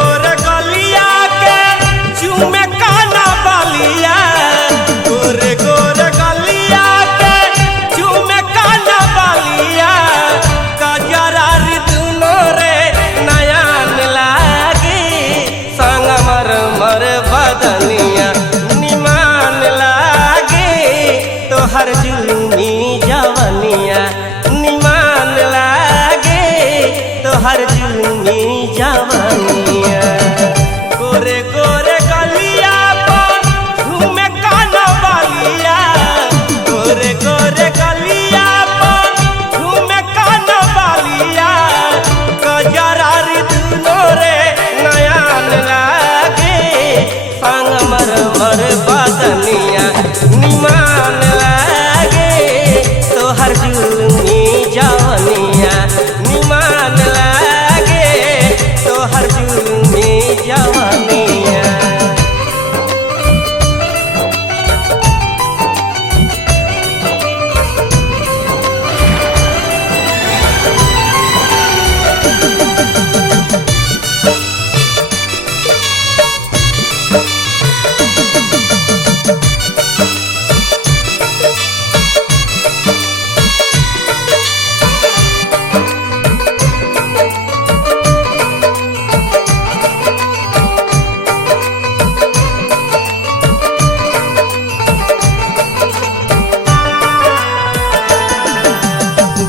गोरे गलिया के चूमे काना बालिया, गोरे गोरे गलिया के चूमे काना बालिया, कजरारी दुनो रे नयन लागे, संगमर मर बदनिया निमान लागे, तोहर जुलमी जवनिया निमान लागे, तोहर जुलमी जवनिया। गोरे गोरे गलिया पर घूमे काना बालिया, गोरे गोरे गलिया पर घूमे काना बालिया, कजरारी दुनो रे नयन लागे, संगमर मर बदनिया निमान लागे, तोहर जुलमी जवनिया निमान लागे, तोहर जुलमी जवनिया।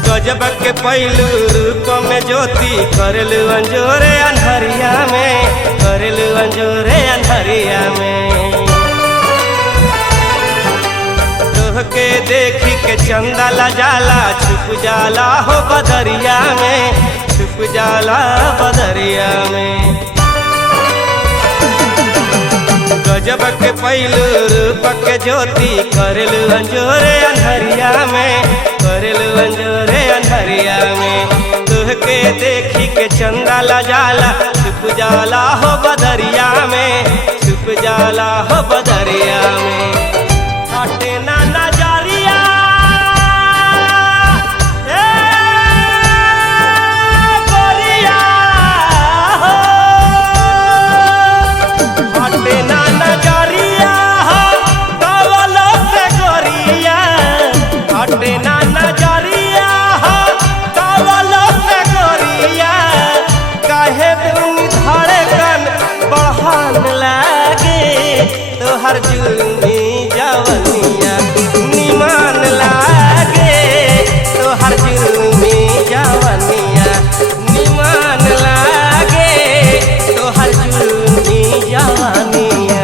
गजब के पहलू रूप में ज्योति करलू अंजोरे अन्हरिया में, करलू अंजोरे अन्हरिया में। तोहके देखी के चंदा ला जाला, छुप जाला हो बदरिया में, छुप जाला बदरिया में। गजब के पहलू रूप के ज्योति करलू अंजोरे अन्हरिया में, करलू अंजोरे अन्हरिया में। तुहके देखी के चंदा ला जाला, छुप जाला हो बदरिया में, छुप जाला हो बदरिया में। हटे ना नजरिया गोरिया हो, हटे ना नजरिया हो कवलो से गोरिया, हटे ना नजरिया हो कवलो से गोरिया, काहे दुनी धड़कन बढ़न लागे, तोहर जुलमी जवनिया निमान लागे, तोहर जुलमी जवनिया निमान लागे, तोहर जुलमी जवनिया।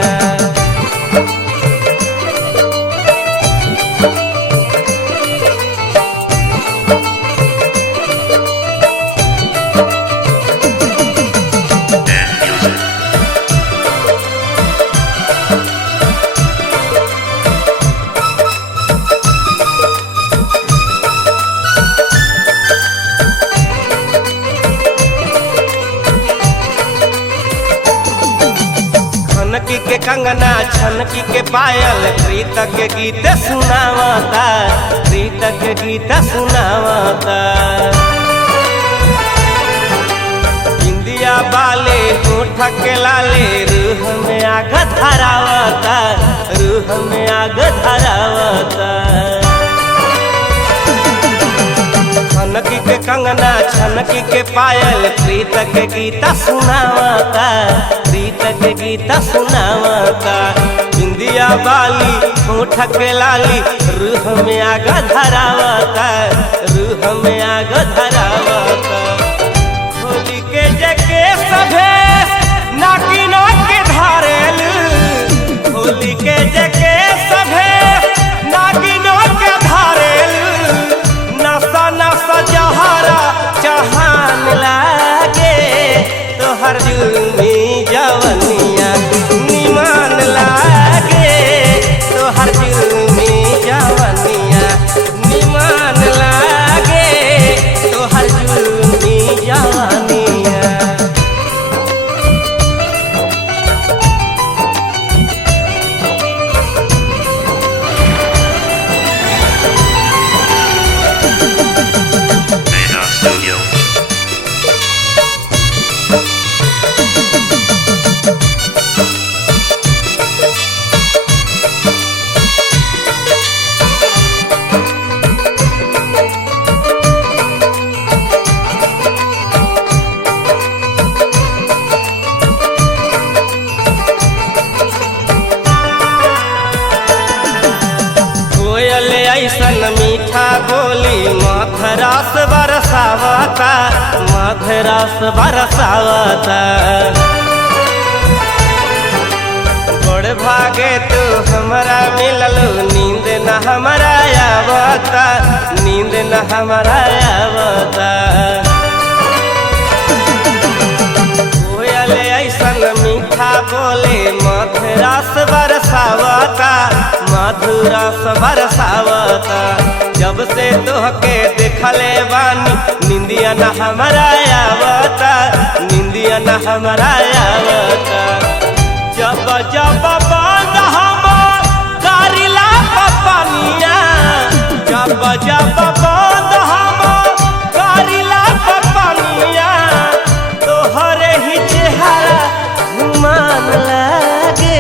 छनकी के कंगना छनकी के पायल, प्रीत के गीत सुनावता, प्रीत के गीत सुनावता। बिंदिया बाले होठ के लाले, रूह में आग धरावता, रूह में आग धरावता। छनकी के कंगना छनकी के पायल, प्रीत के गीत सुनावता, प्रीत के गीत सुनावता। बिंदिया बाली होठ के लाली, रूह में आग धरावता, रूह में आग धरावता। होली के जके सभे नाकी नाकी धारेलू, होली के जके सभे नाकी नाकी धारेलू, नसा नसा जहरा जहान लागे, तोहर जुलमी जवनिया निमान लागे, तोहर जुलमी जवनिया निमान लागे, तोहर जुलमी जवनिया। Studio. मधुरस बरसावता मधुरस बरसावता। बड़ भागे तू हमरा मिललू नींद न हमरा आवता नींद न हमरा आवता। कोयल ऐसन मीठा बोले मधुरस बरसावता मधुरस बरसावता। जब से तोहके देखले बानी निंदिया न हमरा आवता निंदिया न हमरा आवता। जब जब बंद हम करिला पपनिया जब जब बंद हम करिला पपनिया तोहरे ही चेहरा घुमान लागे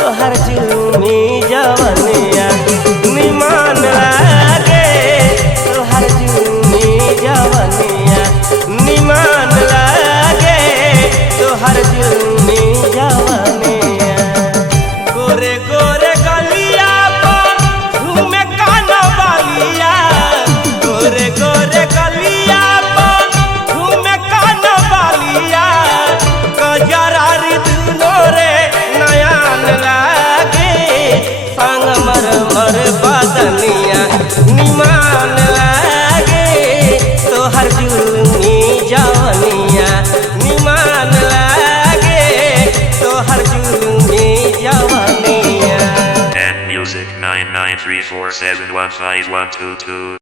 तोहर जुल्मी जवनिया निमान लागे तोहर जुल्मी जवनिया निमान लागे तोहर जुल्मी जवनिया। गोरे गोरे गलिया पर घूमे काना बालिया गोरे गोरे गलिया पर घूमे काना बालिया। गजरारी दुनो रे नयान लागे संग मर मर बदनिया निमान लागे तोहर जुल्मी जवनिया निमान लागे तोहर जुल्मी जवनिया। And music 99347151222